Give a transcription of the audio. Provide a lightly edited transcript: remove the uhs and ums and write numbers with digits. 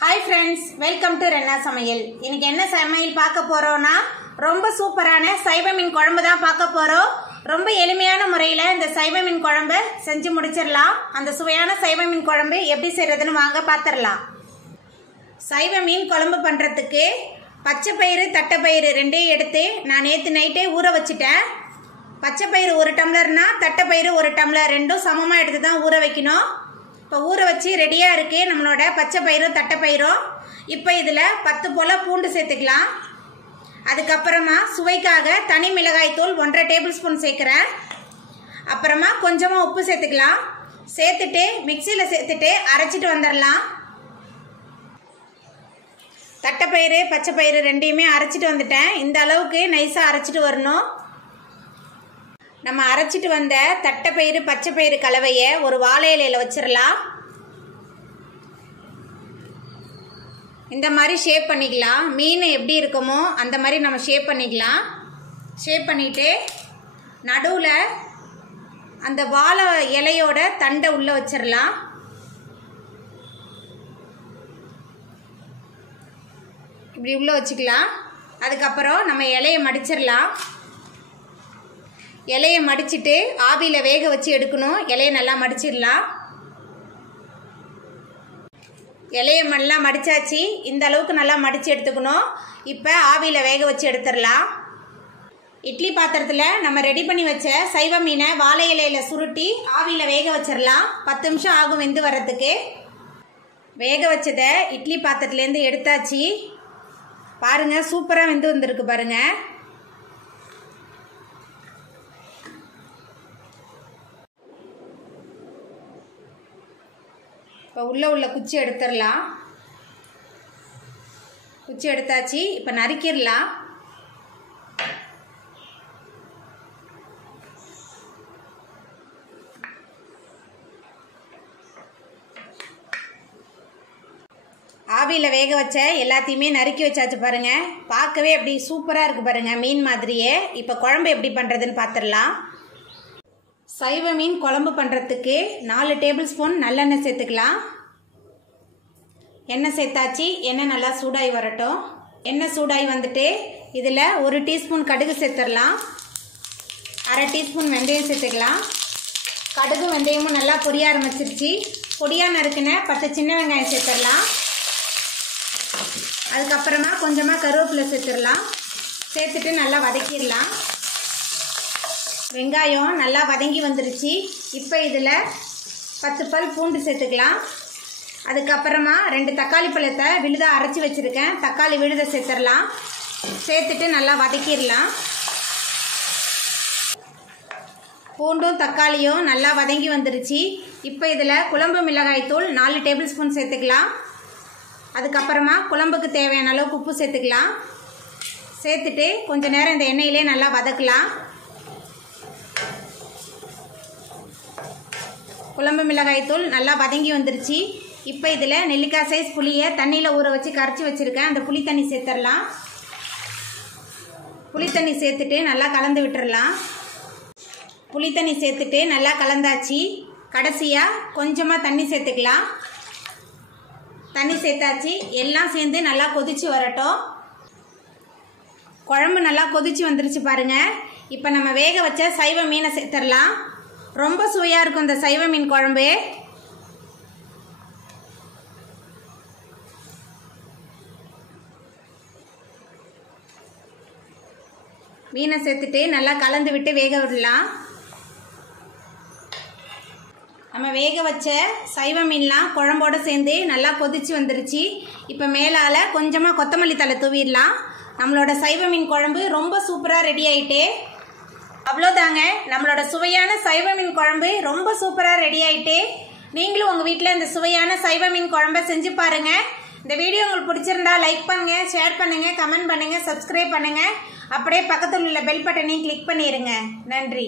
Hi friends, welcome to Renna Samayal. இன்னைக்கு என்ன சமையல் பார்க்க போறோம்னா ரொம்ப சூப்பரான சைவ மீன் குழம்பு தான் பார்க்க போறோம். ரொம்ப எளிமையான முறையில இந்த சைவ மீன் குழம்பை செஞ்சு முடிச்சிடலாம். அந்த சுவையான சைவ மீன் குழம்பு எப்படி செய்யறதுன்னு வாங்க பார்த்திடலாம். சைவ மீன் குழம்பு பண்றதுக்கு பச்சை பயிறு தட்டைப்பயிறு ரெண்டையும் எடுத்து நான் நேத்து நைட்டே ஊற வச்சிட்டேன். பச்சை பயிறு 1 டம்ளர்னா தட்டைப்பயிறு 1 டம்ளர் ரெண்டும் சமமாக எடுத்து தான் ஊற வைக்கணும். இப்போ ஊற வச்சு ரெடியாக இருக்குது நம்மளோட பச்சை பயிரும் தட்டைப்பயிரும். இப்போ இதில் 10 போல் பூண்டு சேர்த்துக்கலாம். அதுக்கப்புறமா சுவைக்காக தனி மிளகாய் தூள் 1.5 டேபிள் ஸ்பூன் சேர்க்குறேன். அப்புறமா கொஞ்சமாக உப்பு சேர்த்துக்கலாம். சேர்த்துட்டு மிக்சியில் சேர்த்துட்டு அரைச்சிட்டு வந்துடலாம். தட்டைப்பயிறு பச்சை பயிறு ரெண்டையுமே அரைச்சிட்டு வந்துட்டேன். இந்த அளவுக்கு நைஸாக அரைச்சிட்டு வரணும். நம்ம அரைச்சிட்டு வந்த தட்டைப்பயிறு பச்சை பயிறு கலவையை ஒரு வாழை இலையில் வச்சிடலாம். இந்த மாதிரி ஷேப் பண்ணிக்கலாம். மீன் எப்படி இருக்குமோ அந்த மாதிரி நம்ம ஷேப் பண்ணிக்கலாம். ஷேப் பண்ணிவிட்டு நடுவில் அந்த வாழை இலையோட தண்டை உள்ளே வச்சிடலாம். இப்படி உள்ளே வச்சுக்கலாம். அதுக்கப்புறம் நம்ம இலையை மடிச்சிடலாம். இலையை மடிச்சுட்டு ஆவியில் வேக வச்சு எடுக்கணும். இலையை நல்லா மடிச்சிடலாம். இலையை நல்லா மடித்தாச்சு. இந்த அளவுக்கு நல்லா மடித்து எடுத்துக்கணும். இப்போ ஆவியில் வேக வச்சு எடுத்துடலாம். இட்லி பாத்திரத்தில் நம்ம ரெடி பண்ணி வச்ச சைவ மீனை வாழை இலையில் சுருட்டி ஆவியில் வேக வச்சிடலாம். 10 நிமிஷம் ஆகும் வெந்து வர்றதுக்கு. வேக வச்சதை இட்லி பாத்திரத்துலேருந்து எடுத்தாச்சு. பாருங்கள், சூப்பராக வெந்து வந்திருக்கு பாருங்கள். இப்போ உள்ள குச்சி எடுத்துடலாம். குச்சி எடுத்தாச்சு. இப்போ நறுக்கிடலாம். ஆவியில் வேக வச்ச எல்லாத்தையுமே நறுக்கி வச்சாச்சு பாருங்கள். பார்க்கவே அப்படி சூப்பராக இருக்குது பாருங்கள், மீன் மாதிரியே. இப்போ குழம்பு எப்படி பண்ணுறதுன்னு பார்த்துடலாம். சைவ மீன் குழம்பு பண்ணுறதுக்கு 4 டேபிள் ஸ்பூன் நல்லெண்ணெய் சேர்த்துக்கலாம். எண்ணெய் சேர்த்தாச்சு. எண்ணெய் நல்லா சூடாகி வரட்டும். எண்ணெய் சூடாகி வந்துட்டு இதில் 1 டீஸ்பூன் கடுகு சேர்த்துடலாம். 1/2 டீஸ்பூன் வெந்தயம் சேர்த்துக்கலாம். கடுகு வெந்தயமும் நல்லா பொரிய ஆரம்பிச்சிருச்சு. பொடியாக நறுக்கின 10 சின்ன வெங்காயம் சேர்த்துடலாம். அதுக்கப்புறமா கொஞ்சமாக கருவேப்பிலை சேர்த்துடலாம். சேர்த்துட்டு நல்லா வதக்கிடலாம். வெங்காயம் நல்லா வதங்கி வந்துருச்சு. இப்போ இதில் 10 பல் பூண்டு சேர்த்துக்கலாம். அதுக்கப்புறமா 2 தக்காளி பழத்தை விழுதாக அரைச்சி வச்சுருக்கேன். தக்காளி விழுதை சேர்த்துடலாம். சேர்த்துட்டு நல்லா வதக்கிடலாம். பூண்டும் தக்காளியும் நல்லா வதங்கி வந்துருச்சு. இப்போ இதில் குழம்பு மிளகாய் தூள் 4 டேபிள் ஸ்பூன் சேர்த்துக்கலாம். அதுக்கப்புறமா குழம்புக்கு தேவையான அளவுக்கு உப்பு சேர்த்துக்கலாம். சேர்த்துட்டு கொஞ்சம் நேரம் இந்த எண்ணெயிலே நல்லா வதக்கலாம். குழம்பு மிளகாய் தூள் நல்லா வதங்கி வந்துருச்சு. இப்போ இதில் நெல்லிக்காய் சைஸ் புளியை தண்ணியில் ஊற வச்சு கரைச்சி வச்சுருக்கேன். அந்த புளி தண்ணி சேர்த்துடலாம். புளி தண்ணி சேர்த்துட்டு நல்லா கலந்து விட்டுறலாம். புளி தண்ணி சேர்த்துட்டு நல்லா கலந்தாச்சு. கடைசியாக கொஞ்சமாக தண்ணி சேர்த்துக்கலாம். தண்ணி சேர்த்தாச்சு. எல்லாம் சேர்ந்து நல்லா கொதிச்சு வரட்டும். குழம்பு நல்லா கொதிச்சு வந்துருச்சு பாருங்கள். இப்போ நம்ம வேக வச்ச சைவ மீனை சேர்த்துடலாம். ரொம்ப சுவையாக இருக்கும் இந்த சைவ மீன் குழம்பு. மீனை சேர்த்துட்டு நல்லா கலந்து விட்டு வேக விடலாம். நம்ம வேக வச்ச சைவ மீன்லாம் குழம்போடு சேர்ந்து நல்லா கொதிச்சு வந்துருச்சு. இப்போ மேலால் கொஞ்சமாக கொத்தமல்லி தழை தூவிடலாம். நம்மளோட சைவ மீன் குழம்பு ரொம்ப சூப்பராக ரெடி ஆகிட்டு. அவ்வளோதாங்க, நம்மளோட சுவையான சைவ மீன் குழம்பு ரொம்ப சூப்பராக ரெடி ஆகிட்டு. நீங்களும் உங்கள் வீட்டில் இந்த சுவையான சைவ மீன் குழம்பை செஞ்சு பாருங்கள். இந்த வீடியோ உங்களுக்கு பிடிச்சிருந்தா லைக் பண்ணுங்கள், ஷேர் பண்ணுங்கள், கமெண்ட் பண்ணுங்கள், சப்ஸ்கிரைப் பண்ணுங்கள். அப்படியே பக்கத்தில் உள்ள பெல் பட்டனையும் கிளிக் பண்ணிடுங்க. நன்றி.